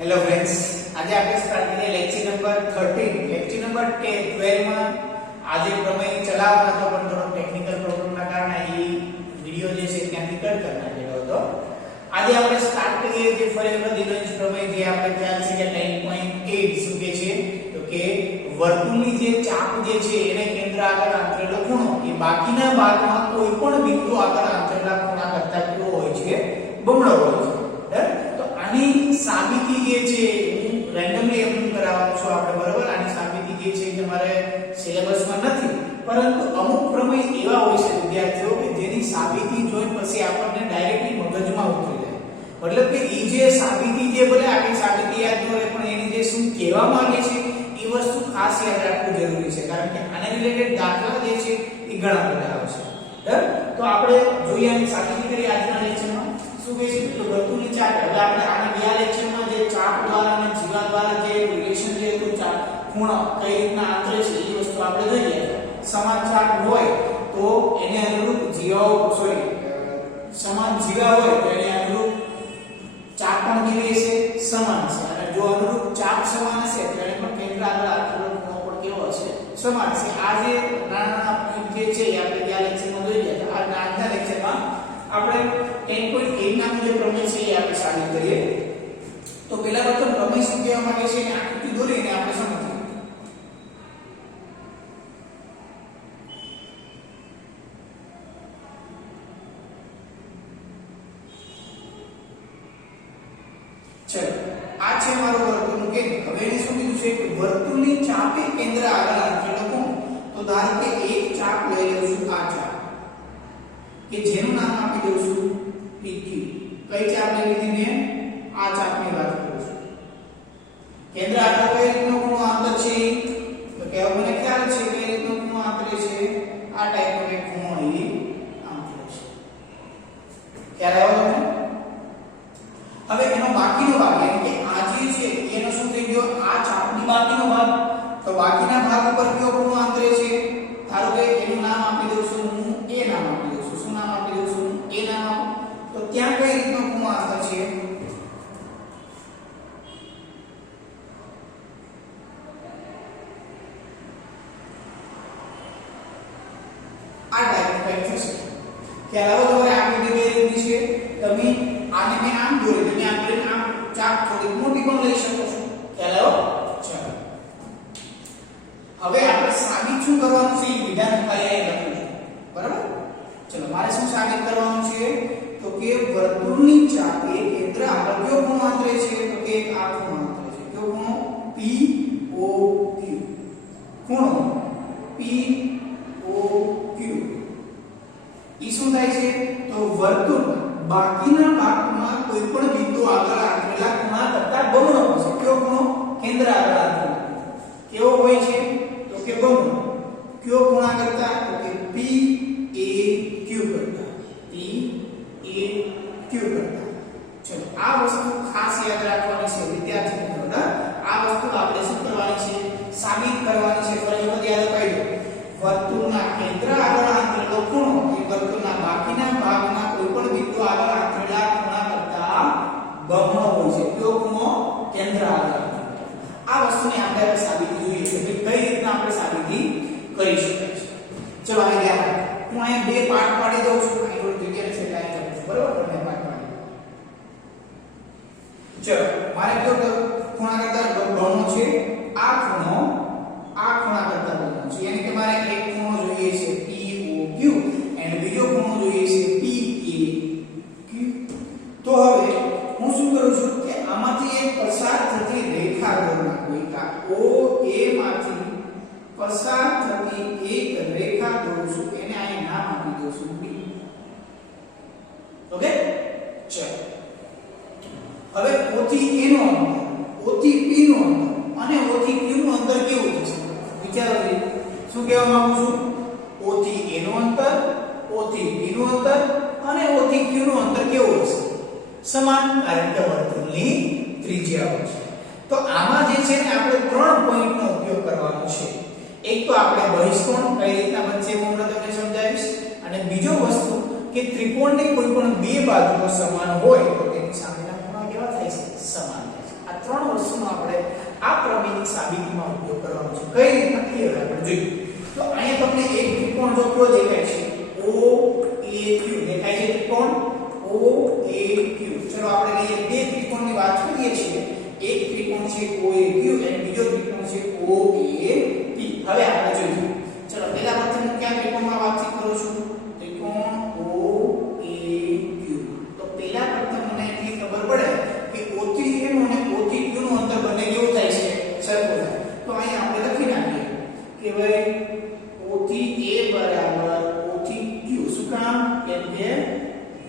Hello friends, આજે આપણે start કરીએ લેક્ચર નંબર 13. લેક્ચર નંબર 12 માં આજે પ્રમેય ચલાવતા હતો પણ થોડો ટેકનિકલ પ્રોબ્લેમના કારણે એ વિડિયો જે છે ત્યાંથી કટ કરી નાખેલો હતો. આજે આપણે સ્ટાર્ટ કરીએ જે ફરી વખત ઇલેવન્થ પ્રમેય જે આપણે ખ્યાલ છે કે 9.8 શું કે છે તો કે વર્તુળની જે ચાપ જે છે એને કેન્દ્ર આગળ આંતરેલો ખૂણો એ બાકીના ભાગમાં કોઈ પણ બિંદુ આગળ આંતરેલા ખૂણા કરતા કેવો હોય છે? બમણો હોય છે. બરાબર? તો આની સાબિતી જે છે હું રેન્ડમલી એમ કરાવવાનો છું આપણે, બરાબર? આની સાબિતી જે છે તમારે સિલેબસમાં નથી, પરંતુ અમુક પ્રમેય એવા હોય છે વિદ્યાર્થીઓ કે જેની સાબિતી જોઈ પછી આપણને ડાયરેક્ટલી મગજમાં ઉતરી જાય. મતલબ કે એ જે સાબિતી જે ભલે આપણી સાબિતી યાદ ન રહે પણ એની જે શું કહેવા માંગે છે એ વસ્તુ ખાસ યાદ રાખવું જરૂરી છે, કારણ કે આને રિલેટેડ દાખલા જે છે એ ઘણા બધા આવશે. બરાબર? તો આપણે જોઈએ આની સાબિતી કરીએ આજના લેક્ચરમાં. શું કહે છે તો વર્તુળની ચાપ. હવે આપણે આના ગયા લેક્ચરમાં જે ચાપ દ્વારા અને જીવા દ્વારા જે રિલેશન જે હતું ચાપ ખૂણો કઈ રીતના આંતરે છે એ વસ્તુ આપણે જોઈએ. સમાન ચાપ હોય તો એને અનુરૂપ જીવાઓ સમાન જીવા હોય તો એને અનુરૂપ ચાપ પણ કેવી હશે? સમાન છે. અને જો અનુરૂપ ચાપ સમાન હશે તો એને પણ કેન્દ્ર આગળ આંતરેલો ખૂણો પણ કેવો હશે? સમાન છે. આ જે નાના પોઈન્ટ જે છે એ આપણે ગયા લેક્ચરમાં જોઈ ગયા. આજના લેક્ચરમાં આપણે 10.8 નામનો જે પ્રમેય છે એ આપણે સાબિત કરીએ. તો પહેલા પ્રથમ પ્રમેય શું કહેવા માંગે છે એની આકૃતિ દોરીને આપણે સમજીએ. ચલો, આ છે મારું વર્તુળનું કેન્દ્ર. હવે એને શું કીધું છે કે વર્તુળની ચાપે કેન્દ્ર આગળ આંતરેલો ખૂણો. તો ધારો કે એક ચાપ લઈ લઉં છું, આ ચાપ કે જેનું નામ આપી દઉં છું PQ. કઈ ચાપ લઈ લીધી મેં? આ ચાપની વાત કરું છું. કેન્દ્ર આગળ કઈ રીતનો ખૂણો આંતર છે તો કે હવે મને ખ્યાલ છે કઈ રીતનો ખૂણો આંતરે છે. આ ટાઈપનો એક ખૂણો અહીં આંતરે છે. ખ્યાલ આવ્યો તમને? હવે એનો બાકીનો ભાગ એટલે કે આ જે છે એનો શું થઈ ગયો? આ ચાપની બાકીનો ભાગ. તો બાકીના ભાગ ઉપર કયો ખૂણો આંતરે છે? ધારો કે એનું નામ આપી દઉં છું હું A નામ આપી દઉં છું. શું નામ આપી દઉં છું? A નામ આપું. તો ત્યાં કઈ રીતનો ખૂણો આંતર છે? આ ટાઈપનું કંઈક થશે. ખ્યાલ આવ્યો તમારે? આકૃતિ કઈ રીતની છે? તમે આને મેં આમ દોરી, તમે આમ કરીને આમ ચાપ થોડી મોટી પણ લઈ શકો છો. ખ્યાલ આવ્યો? ચાલો, હવે આપણે સાબિત શું કરવાનું છે એ વિધાન ખાલી અહીં લખ્યું છે. બરાબર? ચલો, મારે શું સાબિત કરવાનું છે તો કે વર્તુળની ચાપે કેન્દ્ર આગળ કયો ખૂણો આંતરે છે તો કે આ ખૂણો આંતરે છે. કયો ખૂણો? POQ. ખૂણો POQ ઈ શું થાય છે તો વર્તુળ બાકીના ભાગમાં કોઈ પણ બિંદુ આગળ આંતરેલા ખૂણા કરતા બમણો હશે. કયો ખૂણો? કેન્દ્ર આગળ આંતરેલો. કેવો હોય છે તો કે બમણો. કયો ખૂણા કરતા તો કે PAQ કરતા. PAQ કરતા. ચલો, આ વસ્તુ ખાસ યાદ રાખવાની છે વિદ્યાર્થી મિત્રો. આ વસ્તુ આપણે શું કરવાની છે? સાબિત કરવાની છે. ફરી વખત યાદ અપાઈ દો. વર્તુળના કેન્દ્ર આગળ આંતરેલો ખૂણો એ વર્તુળના બાકીના ભાગના કોઈ પણ બિંદુ આગળ આંતરેલા ખૂણા કરતા બમણો હોય છે. કયો ખૂણો? કેન્દ્ર આગળ. આ વસ્તુને આપણે સાબિતી જોઈએ છે કે કઈ રીતના આપણે સાબિતી કરી શકીએ છીએ. ચલો, હવે ધ્યાન રાખો. હું અહીંયા બે પાર્ટ પાડી દઉં છું. અહીં થોડી જગ્યા છે એટલે અહીં લખું છું. બરાબર? બે પાર્ટ પાડી. ચલો, મારે કયો ખૂણા કરતા બમણો છે? આ ખૂણો આ ખૂણા કરતા બમણો છે. યાની કે મારે એક ખૂણો જોઈએ છે POQ અને બીજો ખૂણો જોઈએ છે PAQ. તો હવે હું શું કરું છું કે આમાંથી એક પસાર થતી રેખા દોરું. OA માંથી પસાર થતી એક રેખા દોરું છું. એને અહીં નામ આપી દઉં છું B. ઓકે? ચલો, હવે O થી A નો અંતર, O થી P નો અંતર અને O થી Q નું અંતર કેવું થશે? વિચારો. શું કહેવા માંગુ છું? O થી A નું અંતર, O થી P નું અંતર અને O થી Q નું અંતર કેવું હશે? સમાન, કારણ કે વર્તુળની ત્રિજ્યા હોય છે. તો આમાં જે છે ને આપણે 3 પોઈન્ટનો ઉપયોગ કરવાનો છે. એક તો આપણે બહિષ્કોણ કઈ રીતના બનશે હું તમને સમજાવીશ, અને બીજો વસ્તુ કે ત્રિકોણની કોઈ પણ બે બાજુઓ સમાન હોય તો તેની સામેના ખૂણા કેવા થાય છે? સમાન થાય છે. આ 3 કઈ રીતના એ આપણે જોઈએ. તો અહીંયા તમને એક ત્રિકોણ જો કયો દેખાય છે OAQ દેખાય છે ત્રિકોણ OAQ. ચલો આપણે કહીએ બે ત્રિકોણની વાત કરીએ છીએ. એક ત્રિકોણ છે OAQ અને બીજો ત્રિકોણ છે OAP. હવે આપણે જોઈએ. ચલો પહેલા પ્રથમ કયા ત્રિકોણમાં વાતચીત કરું છું? ત્રિકોણ OAQ. તો પહેલા પ્રથમ મને એટલી ખબર પડે કે O થી M અને O થી Q નું અંતર બંને કેવું થાય છે? સરખું થાય. તો અહીંયા આપણે લખી નાખીએ કે ભાઈ O થી A બરાબર O થી Q. શું કામ? કેમ કે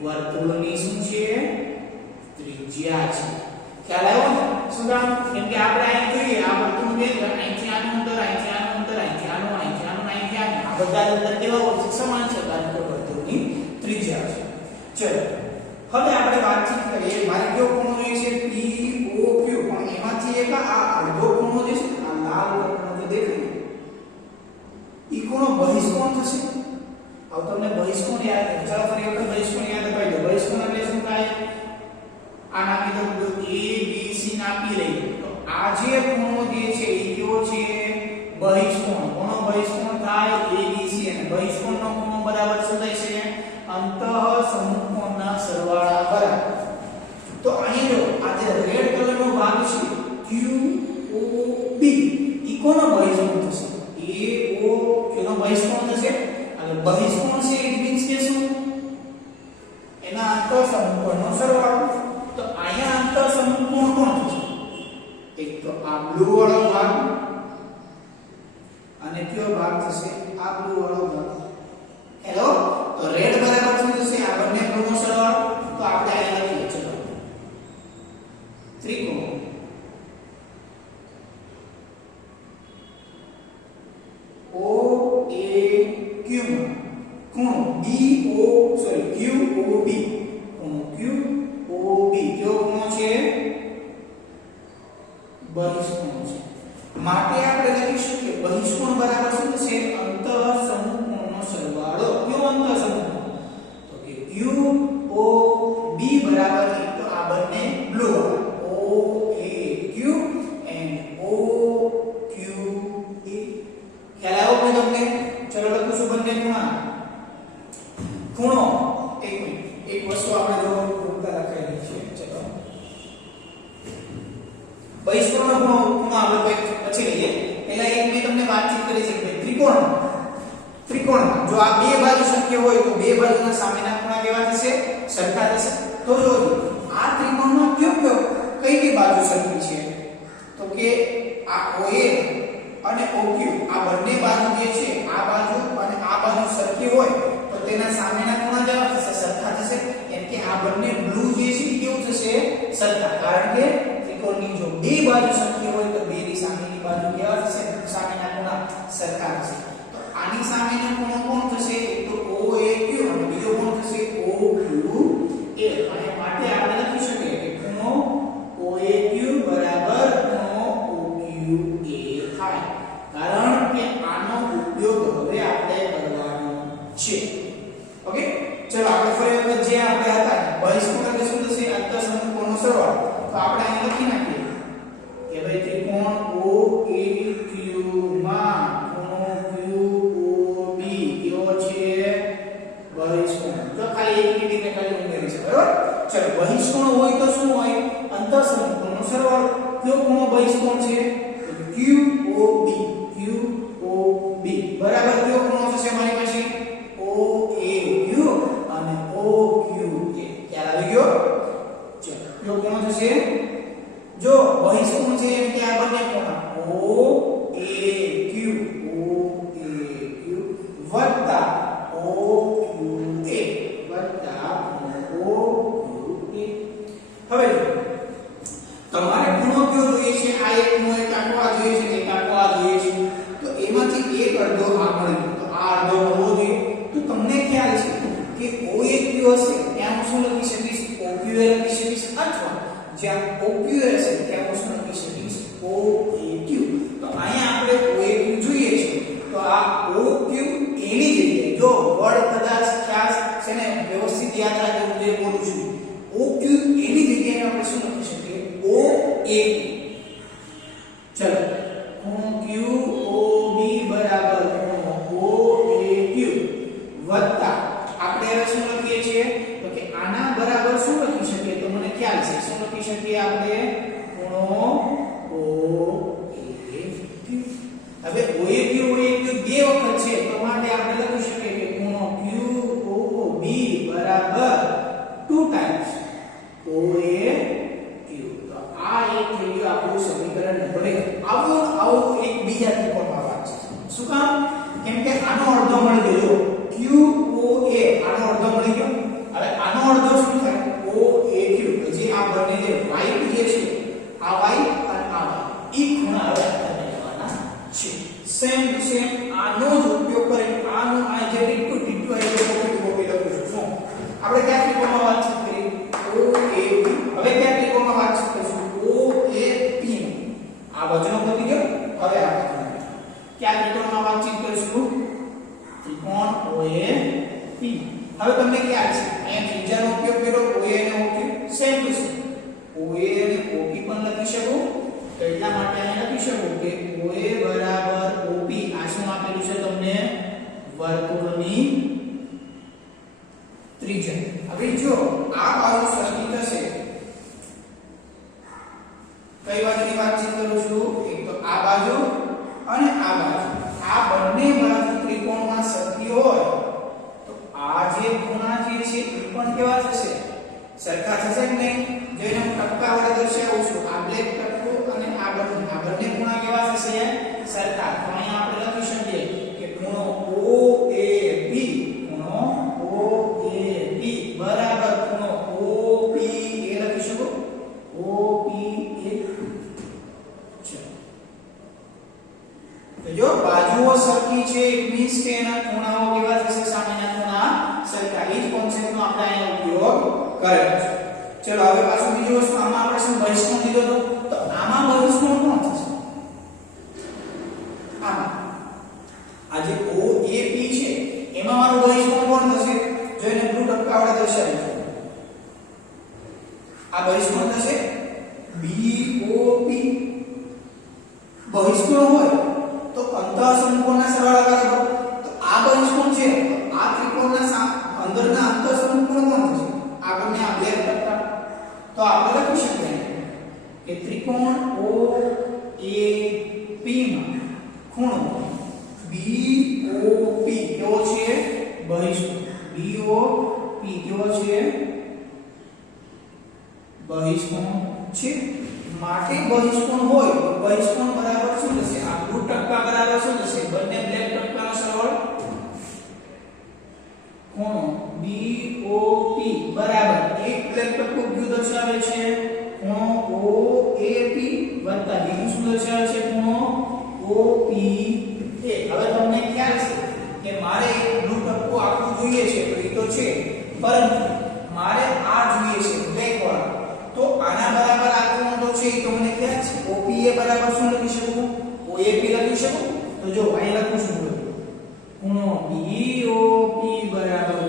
વર્તુળની શું છે? ત્રિજ્યા છે. ખ્યાલ આવ્યો ને? શું કામ? કેમ કે આપણે અહીં જોઈએ આ વર્તુળનું કેન્દ્ર અહીંથી આનું અંતર અહીંથી આનું અંતર અહીંથી આનું અહીંથી આનું અહીંથી આનું આ બધા અંતર કેવા હોય છે? સમાન છે કારણ કે વર્તુળની ત્રિજ્યા છે. ચલો હવે આપણે વાતચીત કરીએ. મારે કયો ખૂણો જોઈએ છે? POQ. પણ એમાંથી એક આ અડધો ખૂણો જે છે આ લાલ ખૂણો જે દેખાય ઈ ખૂણો બહિષ્કોણ થશે. હવે તમને બહિષ્કોણ યાદ છે. ચાલો ફરી વખત બહિષ્કોણ યાદ અપાઈ દો. બહિષ્કોણ એટલે શું થાય? આ નાખી દો બધું ABC નાખી લઈએ. તો આ જે ખૂણો જે છે એ કયો છે? બહિષ્કોણ. કોનો બહિષ્કોણ થાય? ABC. અને બહિષ્કોણનો ખૂણો બરાબર શું થાય છે? અંતઃસમૂહકોણના સરવાળા બરાબર. તો અહીં જો આ જે રેડ કલરનો ભાગ છે QOB ઈ કોનો બહિષ્કોણ થશે? AOQ નો બહિષ્કોણ થશે. અને બહિષ્કોણ છે ઇટ મીન્સ કે શું? એના અંતઃસમૂહકોણનો સરવાળો. તો અહીંયા અંતઃસમૂહકોણ કોણ થશે? એક તો આ બ્લુ વાળો ભાગ અને કયો ભાગ થશે? આ બ્લુ વાળો ભાગ. હેલો, તો રેડ બરાબર શું થશે? આ બંને ખૂણો સરવાળો. તો આપણે અહીંયા લખીએ. ચલો ત્રિકોણ OAQ ખૂણો QOB ખૂણો QOB કયો ખૂણો છે? બહિષ્કોણ છે. માટે આપણે લખીશું કે બહિષ્કોણ બરાબર શું થશે? અંતઃસમૂહકોણનો સરવાળો. કયો અંતઃસમૂહકોણ? તો કે QOB બરાબર એક તો આ બંને બ્લુ OAQ and OQA. ખ્યાલ આવ્યો કે તમને? ચલો લખું છું બંને ખૂણો. એક મિનિટ, એક વસ્તુ આપણે જો રૂપતા લખાઈ છે. ચલો બહિષ્કોણનો ખૂણો આપણે પછી લઈએ. પહેલા એક મેં તમને વાતચીત કરી છે કે ત્રિકોણ જો આ બે બાજુ શક્ય હોય તો બે બાજુના સામેના ખૂણા કેવા થશે? સરખા થશે. તો જો આ ત્રિકોણમાં કયો કઈ બાજુ સરખી છે? તો કે આ OA અને OQ આ બંને બાજુ જે છે આ બાજુ અને આ બાજુ સરખી હોય તો તેના સામેના ખૂણા કેવા થશે? સરખા થશે. એટલે કે આ બંને બ્લુ જે છે એ કેવું થશે? સરખા. કારણ કે ત્રિકોણની જો બે બાજુ સરખી હોય તો બે ની સામેની બાજુ કેવા થશે? સામેના ખૂણા સરખા થશે. તો આની સામેનો ખૂણો કોણ થશે? એક તો OAQ અને બીજો કોણ થશે? OQA. અને માટે આપણે લખી શકીએ કે ખૂણો OAQ બરાબર ખૂણો OQA થાય. કારણ કે આનો ઉપયોગ હવે આપણે કરવાનો છે. ઓકે, ચલો આપણે ફરી વખત જે આપણે હતા બહિષ્કોણ એટલે શું થશે? અંતઃસમૂહકોણનો સરવાળો. તો આપણે અહીં લખી નાખીએ કે ભાઈ ત્રિકોણ OAQ માં ખૂણો QOB કયો છે? બહિષ્કોણ. તો ખાલી એક લીટી ને ખાલી ઉમેરી છે. બરાબર? ચલો બહિષ્કોણ હોય તો શું હોય? અંતઃસમૂહકોણનો સરવાળો. કયો ખૂણો બહિષ્કોણ છે? QOB. QOB બરાબર કયો ખૂણો થશે મારી પાસે? OAQ અને OQA. ખ્યાલ આવી ગયો? ચલો કયો ખૂણો થશે? જો બહિષ્કોણ છે એમ કે આ બંને ખૂણા OAQ વત્તા OQA વત્તા OQA. હવે તમારે ખૂણો કયો જોઈએ છે? આ એક ખૂણો એક આખો આ જોઈએ છે, એક આખો આ જોઈએ છે. તો એમાંથી એક અડધો આ મળે તો આ અડધો મળવો જોઈએ. તો તમને ખ્યાલ છે કે OAQ હશે ત્યાં હું શું લખી શકીશ? OQA લખી શકીશ. અથવા જ્યાં OQA હશે ત્યાં હું શું લખી શકીશ? OAQ. તો અહીંયા આપણે OAQ જોઈએ છે તો આ OQ એની જગ્યાએ જો વર્ડ કદાચ ખ્યાલ છે ને વ્યવસ્થિત યાદ રાખજો હું જે બોલું છું. OQ એની જગ્યાએ આપણે શું લખી શકીએ? OAQ. ચલો ખૂણો QOAQ લખી શકીએ આપણે ખૂણો OAQ. હવે OAQ બે વખત છે તો માટે આપણે લખી શકીએ કે ખૂણો QOB બરાબર 2 ટાઈમ્સ OAQ. તો આ એક થઈ ગયું આપણું સમીકરણ નંબર 1. આવું એક બીજા ત્રિકોણમાં વાત છે. શું કામ? કેમ કે આનો અડધો મળી ગયો QOA, આનો અડધો મળી ગયો. હવે આનો અડધો શું થાય? OAQ. જે આ બંને જે y જે છે આ y અને આ y ઈ ખૂણા હવે આપણે લેવાના છે. સેમ ટુ સેમ આનો જ ઉપયોગ કરીને આનો આ જે ટીટુ આ જે કોપી લખું છું. શું આપણે ક્યાં ત્રિકોણમાં વાતચીત કરી? OAQ. હવે ક્યાં ત્રિકોણમાં વાતચીત કરીશું? OAP. આ વચનો પતી ગયો. હવે આપણે ક્યાં ત્રિકોણમાં વાતચીત કરીશું? ત્રિકોણ OAP. હવે તમને ખ્યાલ છે અહીંયા ત્રિજ્યાનો ઉપયોગ કર્યો OA અને OQ same to same OA અને OP પણ લખી શકો. તો એટલા માટે અહીંયા લખી શકો કે OA બરાબર OP. આ શું આપેલું છે તમને? વર્તુળની ત્રિજ્યા. હવે જો આ બાજુ સરખી થશે, કઈ બાજુની વાતચીત કરું છું? એક તો આ બાજુ અને આ બાજુ. આ બંને બાજુ ત્રિકોણમાં સરખી હોય તો આ જે ખૂણા જે છે એ પણ કેવા થશે? સરખા થશે કે નહીં? જેને હું ટપકા વડે દર્શાવું છું, આ બ્લેક ટપકું અને આ બંને ખૂણા કેવા થશે? સરખા. તો અહીંયા આપણે લખી શકીએ કે ખૂણો OAP, ખૂણો OAP બરાબર ખૂણો OP એ લખી શકો OPA. તો જો બાજુઓ સરખી છે ઇટ મીન્સ કે એના ખૂણાઓ કેવા થશે? સામેના ખૂણા સરખા. એ જ કોન્સેપ્ટનો આપણે અહીંયા ઉપયોગ કરેલો છે. ચલો હવે પાછું બીજી વસ્તુ, આમાં આપણે શું બહિષ્કોણ લીધો હતો? તો આમાં બહિષ્કોણ કોણ થશે? આમાં આ જે OAP છે એમાં મારું બહિષ્કોણ કોણ થશે? જો એને બ્લુ ટપકા વડે દર્શાવ્યું છે, આ બહિષ્કોણ થશે BOP. બહિષ્કોણ હોય તો અંતઃસમકોણના સરવાળા કરો. તો આ બહિષ્કોણ છે આ ત્રિકોણના અંદરના અંતઃસમકોણ કોણ થશે? આ બંને આ બ્લેક ટપકા. તો આપણે લખી શકીએ કે ત્રિકોણ OAP માં ખૂણો BOP કેવો છે? બહિષ્કોણ. BOP કેવો છે? બહિષ્કોણ છે. માટે બહિષ્કોણ હોય તો બહિષ્કોણ બરાબર શું થશે? આ બ્લુ ટપકા બરાબર શું થશે? બંને બ્લેક ટપકાનો સરવાળો. ખૂણો BOP બરાબર એક બ્લેક ટપકું બ્લુ દર્શાવે છે ખૂણો OAP વત્તા બીજું શું દર્શાવે છે? ખૂણો OPA. હવે તમને ખ્યાલ છે કે મારે એક બ્લુ ટપકું આખું જોઈએ છે તો એ તો છે, પરંતુ મારે આ જોઈએ છે બ્લેક વાળો. તો આના બરાબર આ ખૂણો તો છે તો મને ખ્યાલ છે OPA બરાબર શું લખી શકું? OAP લખી શકું. તો જો અહીં લખું છું ખૂણો BOP બરાબર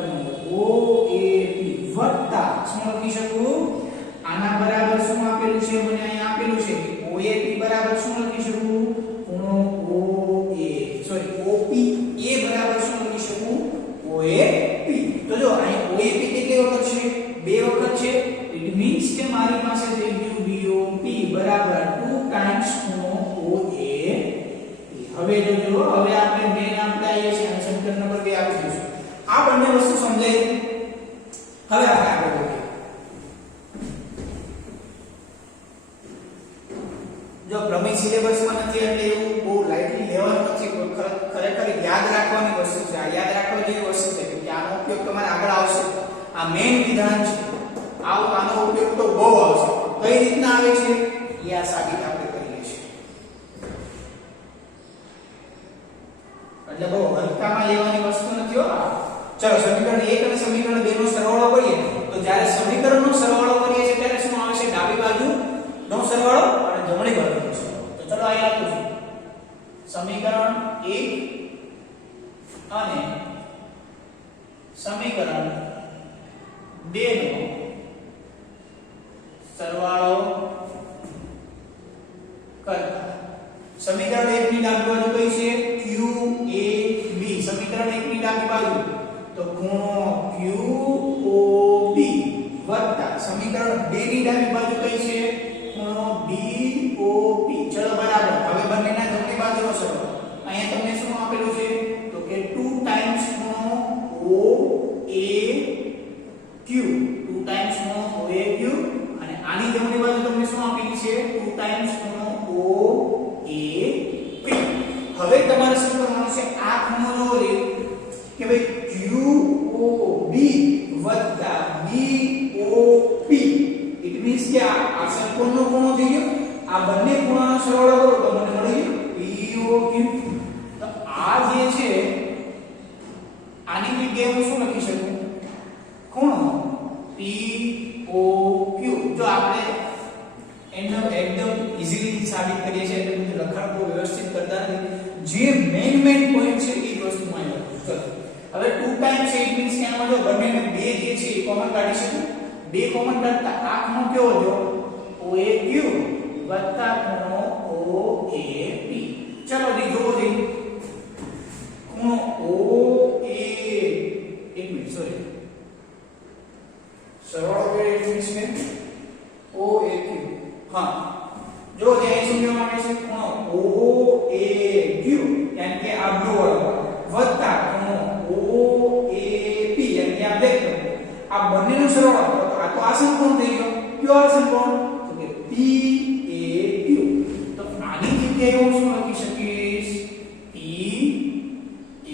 OAP વત્તા શું લખી શકું? આના બરાબર શું આપેલું છે? મને અહીં આપેલું છે OAP બરાબર શું લખી શકું? ખૂણો OPA બરાબર શું લખી શકું? OAP. તો જો અહીં OAP કેટલી વખત છે? બે વખત છે. ઇટ મીન્સ કે મારી પાસે થઈ ગયું BOP બરાબર 2 ટાઈમ્સ ખૂણો OAP. હવે જોજો, હવે આપણે મેન આપણે આવીએ છીએ સમીકરણ નંબર 2 આવી જઈશું. આ બંને વસ્તુ સમજાય. હવે આપણે આગળ વધીએ. જો પ્રમેય સિલેબસમાં નથી એટલે એવું બહુ લાઇટલી લેવાનું નથી. ખરેખર યાદ રાખવાની વસ્તુ છે. આ યાદ રાખવા જેવી વસ્તુ છે કે આનો ઉપયોગ તમારે આગળ આવશે. આ મેઇન વિધાન છે. આનો ઉપયોગ તો બહુ આવશે. કઈ રીતના આવે છે એ આ સાબિત આપણે કરીએ છીએ. એટલે બહુ હલકામાં લેવાની વસ્તુ નથી હો. ચલો સમીકરણ 1 અને સમીકરણ 2 નો સરવાળો કરીએ તો જ્યારે સમીકરણનો સરવાળો કરીએ છીએ ત્યારે શું આવે છે? ડાબી બાજુનો સરવાળો અને જમણી બાજુનો સરવાળો. તો ચલો અહીં લખું છું સમીકરણ 1 અને સમીકરણ 2 નો સરવાળો કરતા સમીકરણ 1 ની ડાબી બાજુ કઈ છે? QAB. સમીકરણ 1 ની ડાબી બાજુ તો ખૂણો QOB વત્તા સમીકરણ 2 ની ની ડાબી બાજુ કઈ છે ખૂણો DOP ચલો બરાબર હવે બંનેના જમણી બાજુનો સરવાળો અહીંયા તમને શું આપેલું છે તો કે 2 ટાઈમ્સ ખૂણો OAQ 2 ટાઈમ્સ ખૂણો OAQ અને આની જમણી બાજુ તમને શું આપેલી છે 2 ટાઈમ્સ ખૂણો OAP હવે તમારે શું કરવાનું છે આ ખૂણો જોવો છે કે ભાઈ QOB વત્તા BOP ઇટ મીન્સ કે આ ષટકોણનો ખૂણો થઈ ગયો આ બંને ખૂણાનો સરવાળો કરો તો મને મળી ગયો POQ તો આ જે છે આની જગ્યાએ હું શું લખી શકું ખૂણો POQ જો આપણે એકદમ ઈઝીલી સાબિત કરીએ છીએ એટલે બધું લખાણ બહુ વ્યવસ્થિત કરતા નથી જે મેઇન પોઈન્ટ છે એ વસ્તુ માં લખું ચલો હવે 2 ટાઈમ્સ 8 મીન્સ કે આમાં જો બંનેને બે જે છે એ કોમન કાઢી શકું બે કોમન કાઢતા આ ખૂણો કેવો જો OAQ વત્તા ખૂણો OAP ચલો જી જોવો જી ખૂણો OA એક મિનિટ સોરી સરવાળો કે એક મિનિટ છે OAQ હા જો જે અહીં શું કહેવા માંગે છે ખૂણો OAQ એટલે કે આ બ્લુ વાળો વત્તા ખૂણો OAP એટલે કે આ બ્લેક આ બંનેનો સરવાળો કરો તો આ તો આ સમકોણ થઈ ગયો કયો આ સમકોણ તો કે PAQ તો આની જગ્યાએ હું શું લખી શકીશ PAQ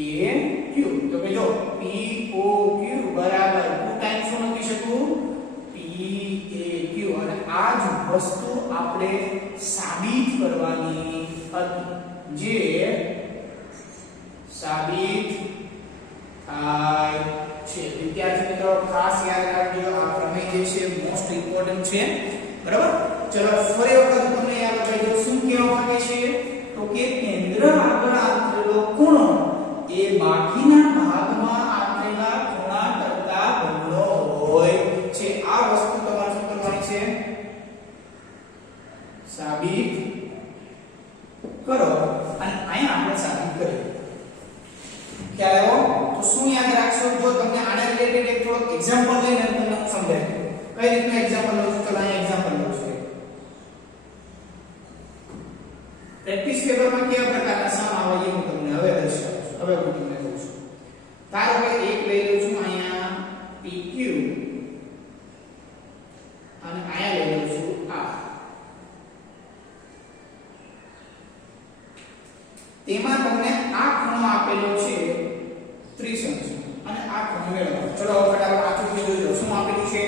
તો કે જો POQ બરાબર 2 ટાઈમ્સ શું લખી શકું PAQ અને આ જ વસ્તુ આપણે સાબિત કરવાની હતી જે સાબિત થાય છે વિદ્યાર્થી મિત્રો ખાસ યાદ રાખજો આ પ્રમેય જે છે મોસ્ટ ઇમ્પોર્ટન્ટ છે બરાબર ચલો ફરી વખત તમને યાદ કરી દો શું કહેવા માંગે છે તો કે કેન્દ્ર આગળ આંતરેલો ખૂણો એ બાકીના ભાગમાં આંતરેલા ખૂણા કરતા બમણો હોય છે આ વસ્તુ તમારે શું કરવાની છે સાબિત કરો અને અહીંયા આપણે સાબિત કરીએ ખ્યાલ આવ્યો તો શું યાદ રાખશો જો તમને આના રિલેટેડ એક થોડો એક્ઝામ્પલ લઈને તમને સમજાય કઈ રીતનું એક્ઝામ્પલ લઉં છું ચલો અહીંયા એક્ઝામ્પલ લઉં છું પ્રેક્ટિસ પેપરમાં કેવા પ્રકારના સમ આવે એ હું તમને હવે દર્શાવું છું હવે હું તમને કહું છું ધારો કે એક લઈ લઉં છું અહીંયા PQ અને અહીંયા લઈ લઉં છું R તેમાં તમને આ ખૂણો આપેલો છે 30 અંશ અને આ ખૂણો મેળવો ચલો હવે ફટાફટ આકૃતિ જોઈ લો શું આપેલું છે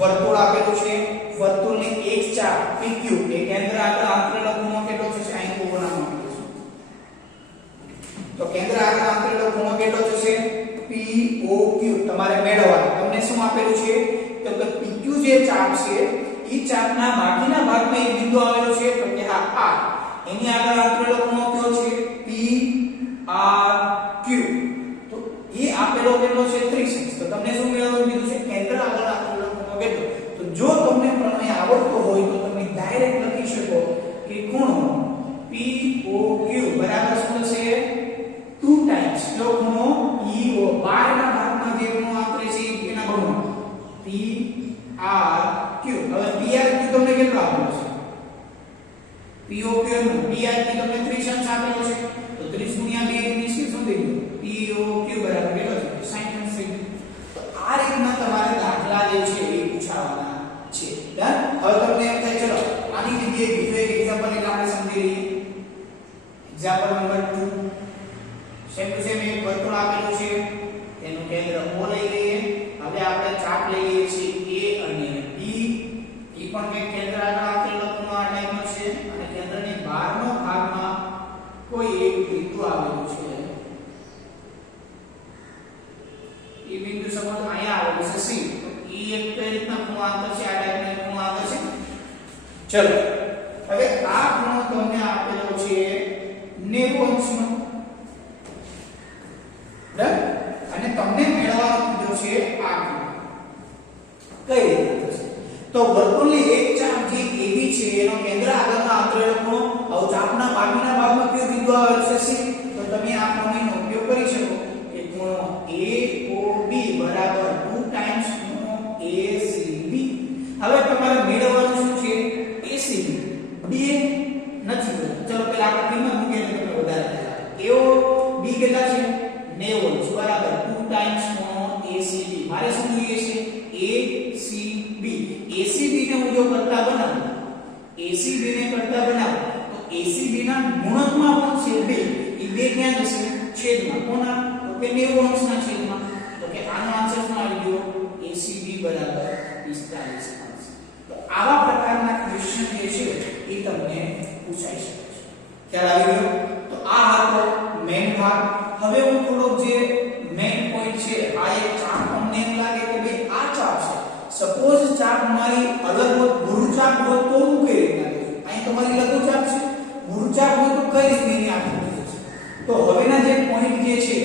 વર્તુળ આપેલું છે વર્તુળની એક ચાપ PQ એ કેન્દ્ર આગળ આંતરેલો ખૂણો કેટલો થશે અહીં હું બનાવવા માંગુ છું તો કેન્દ્ર આગળ આંતરેલો ખૂણો કેટલો થશે POQ તમારે મેળવવાનો તમને શું આપેલું છે તો કે PQ જે ચાપ છે એ ચાપના બાકીના ભાગમાં એક બિંદુ આવેલો છે તો કે આ R એની આગળ આંતરેલો ખૂણો કયો છે PRQ તો એ આપેલો કેટલો છે 30 તો તમને શું મેળવવાનું કીધું છે કેન્દ્ર આગળ આંતરેલો ખૂણો કેટલો તો જો તમને પ્રમેય આવડતો હોય તો તમે ડાયરેક્ટ લખી શકો કે ખૂણો POQ બરાબર શું થશે 2 ટાઈમ્સ કયો ખૂણો PO બહારના ભાગમાં જે ખૂણો આંતરે છે એના બમણો PRQ હવે PRQ તમને કેટલો આપેલો છે POQ નો PRQ તમને 30 અંશ આપેલો છે તો 30 ગુણ્યા 2 એટલે શું થઈ ગયું POQ બરાબર કેટલો છે 60 અંશ થઈ ગયું તો આ રીતના તમારે દાખલા જે છે એ પૂછાવાના છે ડન હવે તમને એમ થાય ચલો આની જગ્યાએ બીજો એક એક્ઝામ્પલ એટલે આપણે સમજી લઈએ example number 2 same to same એક વર્તુળ આપેલું છે તેનું કેન્દ્ર O લઈ લઈએ હવે આપણે ચાપ લઈએ છીએ A અને B એ પણ કે કેન્દ્ર આગળ આપેલો ખૂણો આ ટાઈપનો છે અને કેન્દ્રની બહારનો ભાગમાં કોઈ એક બિંદુ આવેલું છે એ બિંદુ સમજો અહીંયા આવેલું છે C તો E એક કઈ રીતના ખૂણો આંતર છે આ ટાઈપનો ખૂણો આંતર છે ચલો હવે આ ખૂણો તમને આપેલો છે 90 અંશનો ડન અને તમને મેળવવાનો કીધો છે આ ખૂણો કઈ રીતે થશે તો વર્તુળની એક ચાપ જે AB છે એનો કેન્દ્ર આગળનો આંતરેલો ખૂણો હવે ચાપના બાકીના ભાગમાં કયો બિંદુ આવેલો છે C તો તમે આ પ્રમેયનો ઉપયોગ કરી શકો કે ખૂણો AOB બરાબર 2 ટાઈમ્સ ખૂણો ACB હવે તમારે મેળવવાનું શું છે ACB B નથી બોલા ચલો પહેલા આપણે કિંમત મૂકીએ તો તમે વધારે થાય AO B કેટલા છે 90 વોલ્ટ બરાબર 2 ટાઈમ્સ ખૂણો ACB મારે શું જોઈએ છે ACB ACB ને હું જો કરતા બનાવું ACB ને કરતા બનાવું તો ACB ના ગુણકમાં પણ છે 2 એ 2 ક્યાં જશે છેદમાં કોના તો કે 90 અંશના છેદમાં તો કે આનો આન્સર શું આવી ગયો ACB બરાબર 45 અંશ તો આવા પ્રકારના ક્વેશ્ચન જે છે એ તમને પૂછાઈ શકે છે ખ્યાલ આવી ગયો તો આ હતો મેઇન ભાગ હવે હું થોડો જે મેઇન પોઈન્ટ છે આ એક ચાપ તમને એમ લાગે કે ભાઈ આ ચાપ છે સપોઝ ચાપ મારી અલગ હોત ગુરુ ચાપ હોત તો હું કઈ રીતના લખું અહીં તમારી લઘુ ચાપ છે ગુરુ ચાપ હોય તો કઈ રીતની આકૃતિ છે તો હવેના જે પોઈન્ટ જે છે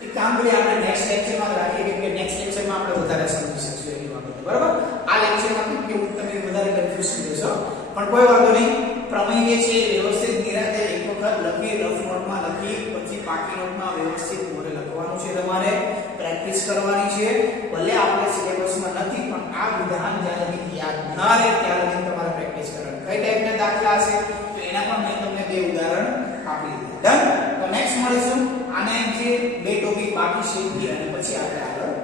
એ કામ કરી આપણે નેક્સ્ટ લેક્ચરમાં રાખીએ કેમ કે નેક્સ્ટ લેક્ચરમાં આપણે વધારે સમજી શકીશું એની બાબતે બરાબર આ લેક્ચરમાં કે તમે વધારે કન્ફ્યુઝ થશો પણ કોઈ વાંધો નહીં પ્રમેય જે છે વ્યવસ્થિત નિરાતે એક વખત લખી રફ નોટમાં લખી પછી પાકી નોટમાં વ્યવસ્થિત મોઢે લખવાનું છે તમારે પ્રેક્ટિસ કરવાની છે ભલે આપણે સિલેબસમાં નથી પણ આ વિધાન જ્યારે યાદ ના રહે ત્યારે તમારે પ્રેક્ટિસ કરવાની કઈ ટાઈપના દાખલા હશે તો એના પણ મેં તમને બે ઉદાહરણ આપી દીધા ડન તો નેક્સ્ટ મળીશું આને જે બે ટોપિક બાકી છે અને પછી આપણે આગળ